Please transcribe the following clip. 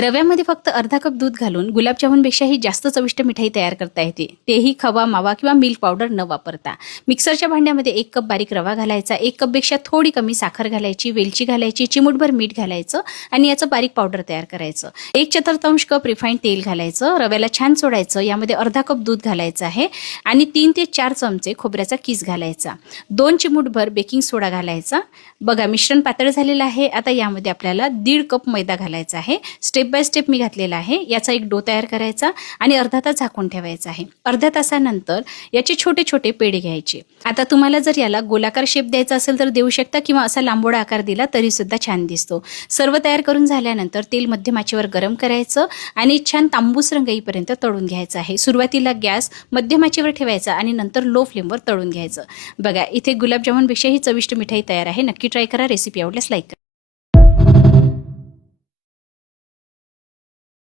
रव्यामध्ये फक्त अर्धा कप दूध घालून गुलाबजामुनपेक्षाही जास्त चविष्ट मिठाई तयार करता येते, तेही खवा, मावा किंवा मिल्क पावडर न वापरता. मिक्सरच्या भांड्यामध्ये 1 कप बारीक रवा घालायचा, 1 कपपेक्षा थोडी कमी साखर घालायची, वेलची घालायची, चिमूटभर मीठ घालायचं आणि याचं बारीक पावडर तयार करायचं. 1/4 कप रिफाईंड तेल घालायचं, रव्याला छान चोडायचं. यामध्ये अर्धा कप दूध घालायचं आहे आणि 3 ते 4 चमचे खोबऱ्याचा किस घालायचा. 2 चिमूटभर बेकिंग सोडा घालायचा. बघा, मिश्रण पातळ झालेलं आहे. आता यामध्ये आपल्याला 1.5 कप मैदा घालायचा आहे. स्टेप बाय स्टेप मी घातलेला आहे. याचा एक डो तयार करायचा आणि अर्धा तास झाकून ठेवायचा आहे. अर्ध्या तासानंतर याचे छोटे छोटे पेढे घ्यायचे. आता तुम्हाला जर याला गोलाकार शेप द्यायचा असेल तर देऊ शकता किंवा असा लांबोडा आकार दिला तरी सुद्धा छान दिसतो. सर्व तयार करून झाल्यानंतर तेल मध्यम आचेवर गरम करायचं आणि छान तांबूस रंग येईपर्यंत तळून घ्यायचं आहे. सुरुवातीला गॅस मध्यम आचेवर ठेवायचा आणि नंतर लो फ्लेमवर तळून घ्यायचं. बघा, इथे गुलाबजामुनपेक्षाही चविष्ट मिठाई तयार आहे. नक्की ट्राय करा. रेसिपी आवडल्यास लाईक करा.